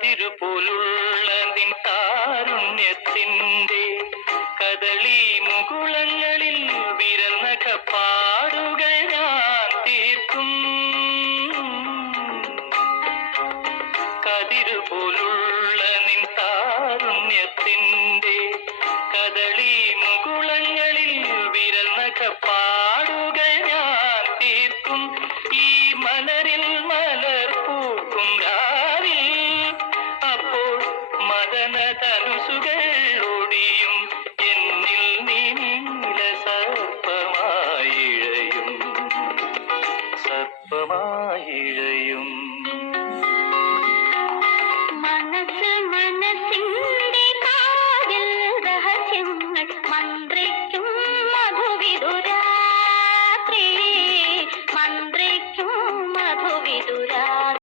കതിരുപോലുള്ള നിൻ കാരുണ്യത്തിന്റെ കദളി മുകുളങ്ങളിൽ വിരന്നക പാടുകൾ ഞാൻ തീർക്കും. കതിരുപോലുള്ള നിൻ കാരുണ്യത്തിന്റെ കദളി മുകുളങ്ങളിൽ വിരന്നക പാടുകൾ ഞാൻ തീർക്കും. ഈ മലരിൽ മലർ പൂക്കും രാവിൽ അപ്പോൾ മദന ധനുസുകൾ ഒടിയും. എന്നിൽ നീല സർപ്പമായിഴയും സർപ്പമായിഴയും.